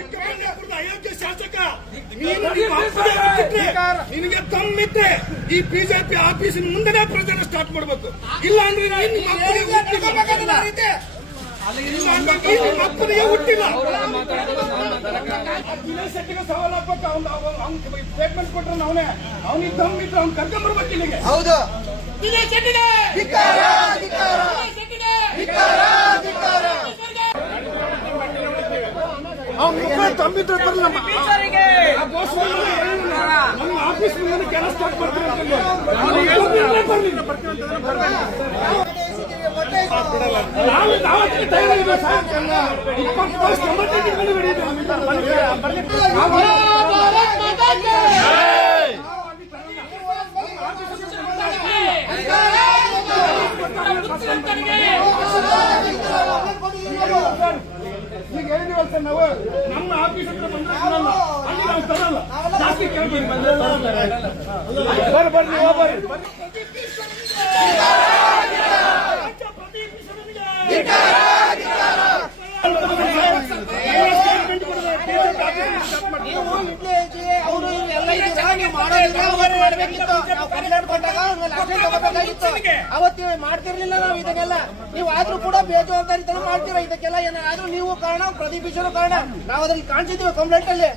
ಚಿಕ್ಕಬಳ್ಳಾಪುರದ ಅಯೋಗ್ಯ ಶಾಸಕ ನಿನಗೆ ತಮ್ಮಿದ್ರೆ ಈ ಬಿಜೆಪಿ ಆಫೀಸಿನ ಮುಂದೆನೇ ಪ್ರಚಾರ ಸ್ಟಾರ್ಟ್ ಮಾಡಬೇಕು. ಇಲ್ಲ ಅಂದ್ರೆ ಅಪ್ಪನಿಗೆ ಹುಟ್ಟಿಲ್ಲ. ದಿನೇಶ್ ಶೆಟ್ಟಿಗೆ ಸವಾಲ್ ಹಾಕ್ಬೇಕು. ಅವ್ನು ಸ್ಟೇಟ್ಮೆಂಟ್ ಕೊಟ್ರೆ ಅವನೇ ಅವನಿಗೆ ತಮ್ಮಿದ್ರೆ ಅವ್ನು ಕರ್ಕೊಂಡ್ಬರ್ಬೇಕು ಇಲ್ಲಿಗೆ. ಹೌದು, ದಿನೇಶ್ ಶೆಟ್ಟಿಗೆ ತಮ್ಮಿದ್ರೆ ಬರಲ್ಲ. ನಮ್ಮ ಆಫೀಸ್ ಮುಂದೆ ಕೆಲಸ ಸ್ಟಾರ್ಟ್ ಮಾಡ್ತಾರೆ. ಈಗ ಹೇಳಿದೀವಲ್ಲ ಸರ್, ನಾವು ನಮ್ಮ ಆಫೀಸ್ ಹತ್ರ ಬಂದ್ರೆ ಅಲ್ಲಿ ನಾವು ತರಲ್ಲ. ಜಾಸ್ತಿ ಕೇಳ್ತೀವಿ. ಬರ್ರಿ ಅವರು ಎಲ್ಲ ನೀವು ಮಾಡಬೇಕಿತ್ತು. ನಾವು ಕಂಪ್ಲೇಂಟ್ ಕೊಟ್ಟಾಗ ಅವತ್ತು ಮಾಡ್ತಿರ್ಲಿಲ್ಲ ನಾವು ಇದನ್ನೆಲ್ಲ. ನೀವು ಆದ್ರೂ ಕೂಡ ಬೇಜವಾಬ್ದಾರಿತನ ಮಾಡ್ತೀರಾ ಇದಕ್ಕೆಲ್ಲ. ಏನಾದ್ರೂ ನೀವು ಕಾರಣ, ಪ್ರದೀಪ್ ಈಶ್ವರ ಕಾರಣ. ನಾವು ಅದ್ರಲ್ಲಿ ಕಾಣಿಸಿದ್ದೀವಿ ಕಂಪ್ಲೇಂಟ್ ಅಲ್ಲಿ.